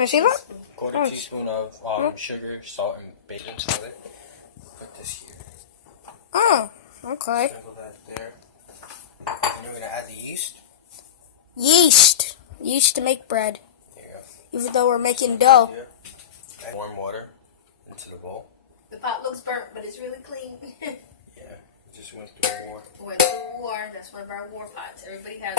I see that? Quarter teaspoon of sugar, salt, and baking soda. Put this here. Oh, okay. Sprinkle that there. And you're going to add the yeast. Yeast. Yeast to make bread. There you go. Even though we're making dough. Add warm water into the bowl. The pot looks burnt, but it's really clean. Yeah, it just went through war. Went through war. That's one of our war pots. Everybody has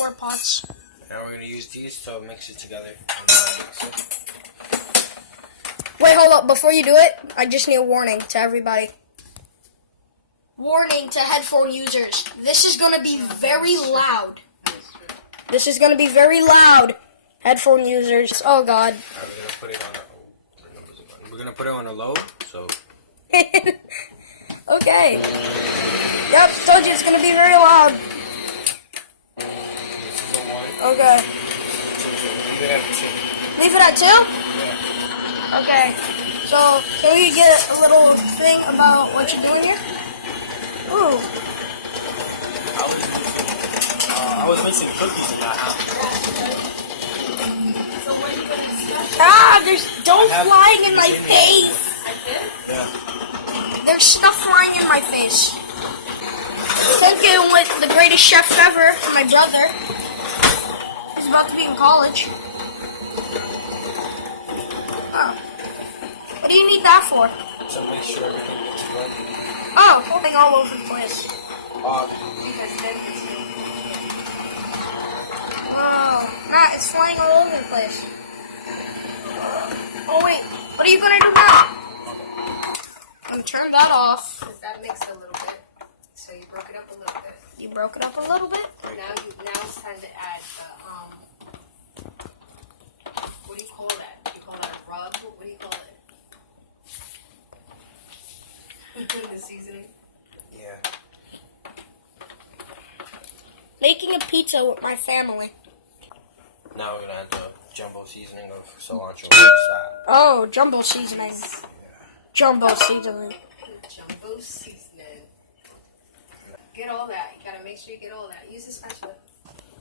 one. Or pots. Now we're going to use these to mix it together. Wait, hold up. Before you do it, I just need a warning to everybody. Warning to headphone users. This is going to be very loud. This is going to be very loud, headphone users. Oh, God. We're going to put it on a low, so... Okay. Yep, told you it's going to be very loud. Okay. Leave it at 2? Yeah. Okay. So, can we get a little thing about what you're doing here? Ooh. I was mixing cookies in that house. Ah, there's dough flying in my face. Yeah. There's stuff flying in my face. Thinking with the greatest chef ever, my brother. He's about to be in college. Oh. What do you need that for? To make sure everything gets right. Oh, holding all over the place. Because then it's... Oh, nah, it's flying all over the place. Oh wait, what are you gonna do now? I'm turn that off. Because that mixed a little bit. So you broke it up a little bit. You broke it up a little bit? Now it's time to add the, what do you call that? Do you call that a rub? What do you call it? The seasoning? Yeah. Making a pizza with my family. Now we're going to add the jumbo seasoning of cilantro. Oh, jumbo seasoning. Jumbo seasoning. Jumbo seasoning. Get all that. You gotta make sure you get all that. Use a spatula.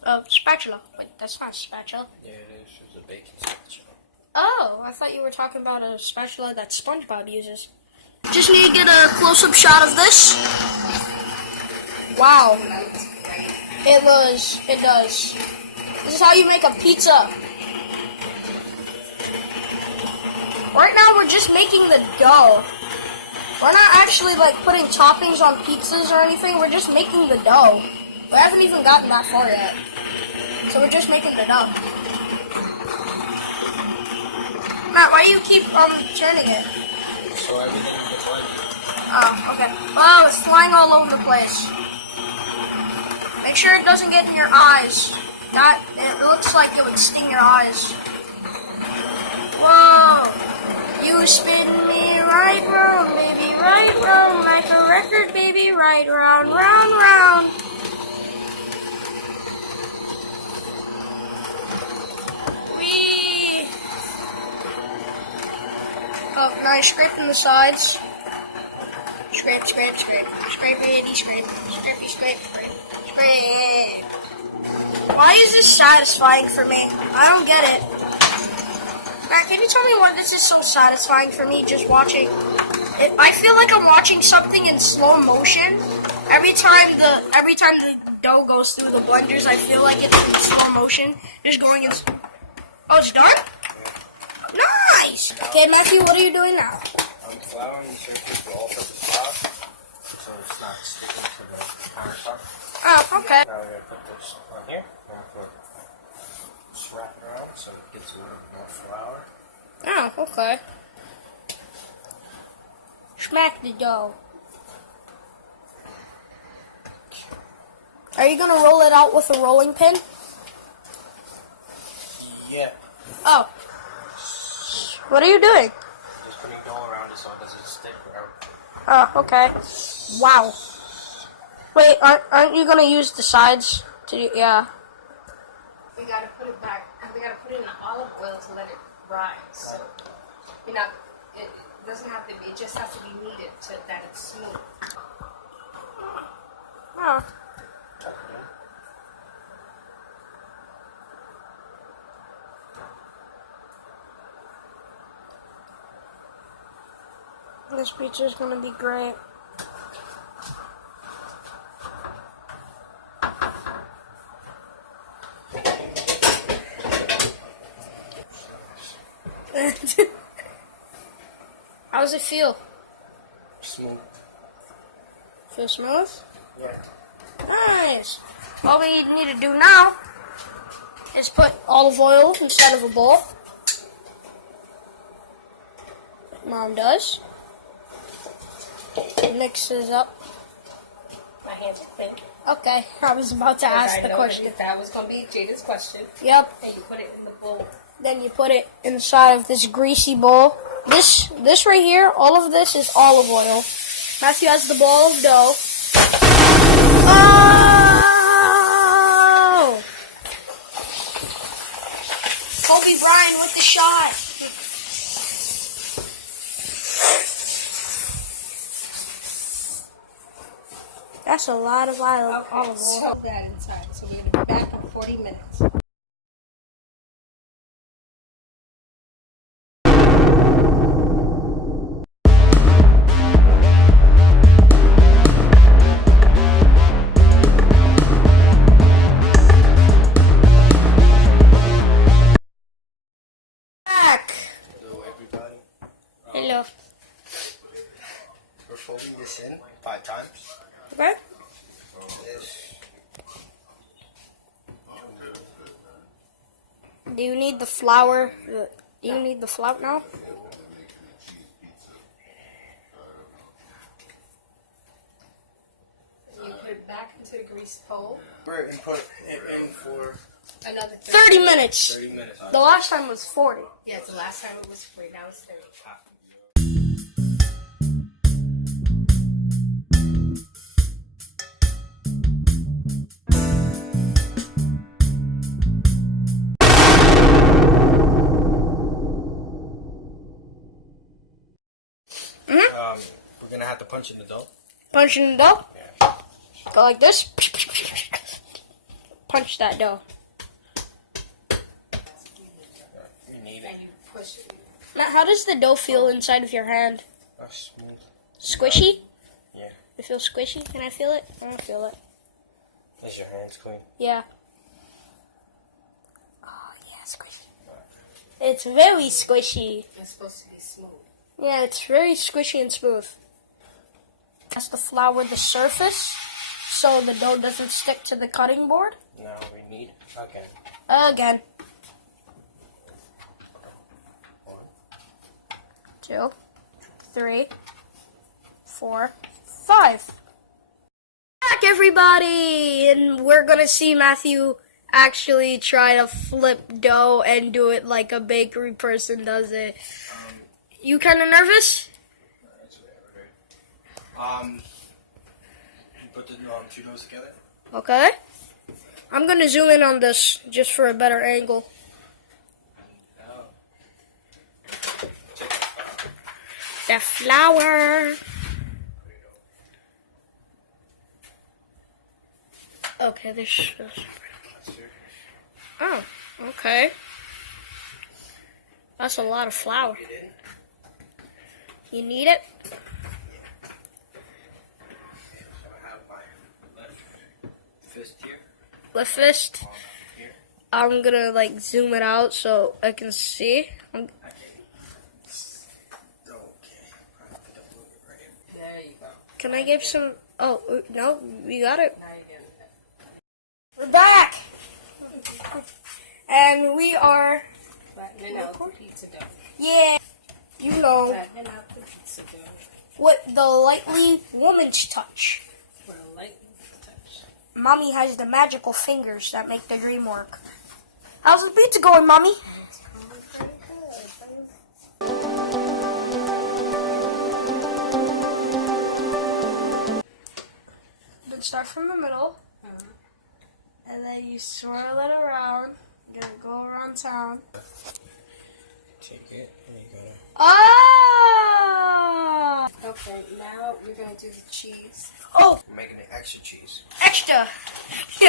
Oh, spatula. Wait, that's not a spatula. Yeah, it is. It's a baking spatula. Oh, I thought you were talking about a spatula that SpongeBob uses. Just need to get a close-up shot of this. Wow. It does. This is how you make a pizza. Right now we're just making the dough. We're not actually like putting toppings on pizzas or anything. We're just making the dough. We haven't even gotten that far yet. So we're just making the dough. Matt, why do you keep turning it? So everything gets right. Oh, okay. Wow, it's flying all over the place. Make sure it doesn't get in your eyes. It looks like it would sting your eyes. Whoa! You spin me right round, baby, right round, like a record, baby, right round, round, round. Whee! Oh, nice scraping the sides. Scrape, scrape, scrape. Scrape, scrape. Scrapey, scrape, scrape. Scrape. Why is this satisfying for me? I don't get it. Matt, can you tell me why this is so satisfying for me just watching? I feel like I'm watching something in slow motion. Every time the dough goes through the blenders, I feel like it's in slow motion. Just going in... Oh, it's done? Nice! Okay, Matthew, what are you doing now? I'm flouring the surface with all-purpose flour, so it's not sticking to the countertop. Oh, okay. Now we're going to put this on here. Just wrap it around so it gets a little bit more flour. Oh, okay. Smack the dough. Are you going to roll it out with a rolling pin? Yeah. Oh. What are you doing? Just putting dough around it so it doesn't stick around. Oh, okay. Wow. Wait, aren't you going to use the sides to do, yeah. We gotta put it back, and we gotta put it in the olive oil to let it rise. So, it doesn't have to be, it just has to be kneaded so that it's smooth. Oh. This pizza is gonna be great. How does it feel? Smooth. Feel smooth? Yeah. Nice. All we need to do now is put olive oil inside of a bowl. Like Mom does. Mixes up. My hands are clean. Okay, I was about to ask the question. That was going to be Jada's question. Yep. And you put it in the bowl. Then you put it inside of this greasy bowl. This right here, all of this is olive oil. Matthew has the ball of dough. Oh! Kobe Bryant with the shot. That's a lot of olive oil. So that inside. So we're going to be back in 40 minutes. Back. Hello, everybody. Hello. We're folding this in 5 times. Okay. This. Do you need the flour? Do you need the flour now? You put it back into the grease bowl. We're in for Another 30 minutes. 30 minutes. The last time was 40. Yeah, the last time it was 40. Now it's 30. We're gonna have to punch in the dough. Punch in the dough. Yeah. Go like this. Punch that dough. You need it. And you push it. Now, how does the dough feel inside of your hand? That's smooth. Squishy? Yeah. It feels squishy? Can I feel it? I don't feel it. Is your hands clean? Yeah. Oh, yeah, squishy. It's very squishy. It's supposed to be smooth. Yeah, it's very squishy and smooth. Has to flour the surface so the dough doesn't stick to the cutting board. Now we need again. Again. 1, 2, 3, 4, 5. Back, everybody! And we're gonna see Matthew actually try to flip dough and do it like a bakery person does it. You kind of nervous? You put the 2 doughs together. Okay. I'm gonna zoom in on this just for a better angle. Now, The flour. Okay, this. Oh, okay. That's a lot of flour. get in. You need it? So I have my left fist here. Left fist. Here. I'm gonna like zoom it out so I can see. Okay. I think I'm doing it right here. There you go. Can I give some? Oh no, we got it. Now you get it. We're back, and we are. Flattening out the pizza dough. Yeah, you know Flattening out the pizza dough. what the lightly woman's touch. For a light touch. Mommy has the magical fingers that make the dream work. How's the pizza going, Mommy? It's going pretty good. Then start from the middle, and then you swirl it around. You're gonna go around town. Take it and you gotta. Ah! Okay, now we're going to do the cheese. Oh, We're making it extra cheese. extra! We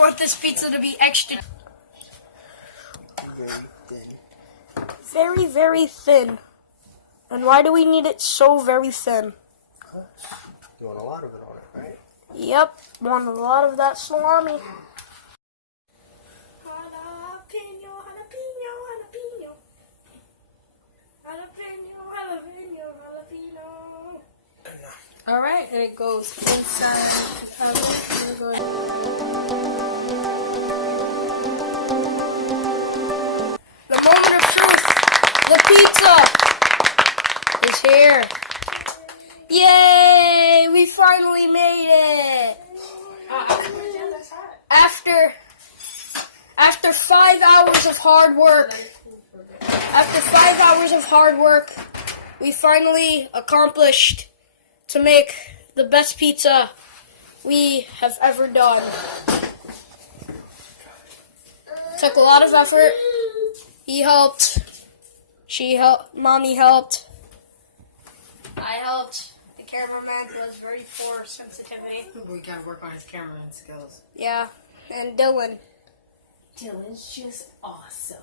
want this pizza to be extra. Very thin. Very, very thin. And why do we need it so very thin? You want a lot of it on it, right? Yep, want a lot of that salami. All right, and it goes inside the oven. The moment of truth. The pizza is here. Yay! We finally made it. After 5 hours of hard work. After 5 hours of hard work, we finally accomplished to make the best pizza we have ever done. Took a lot of effort. He helped. She helped. Mommy helped. I helped. The cameraman was very poor sensitivity. We gotta work on his cameraman skills. Yeah, and Dylan. Dylan's just awesome.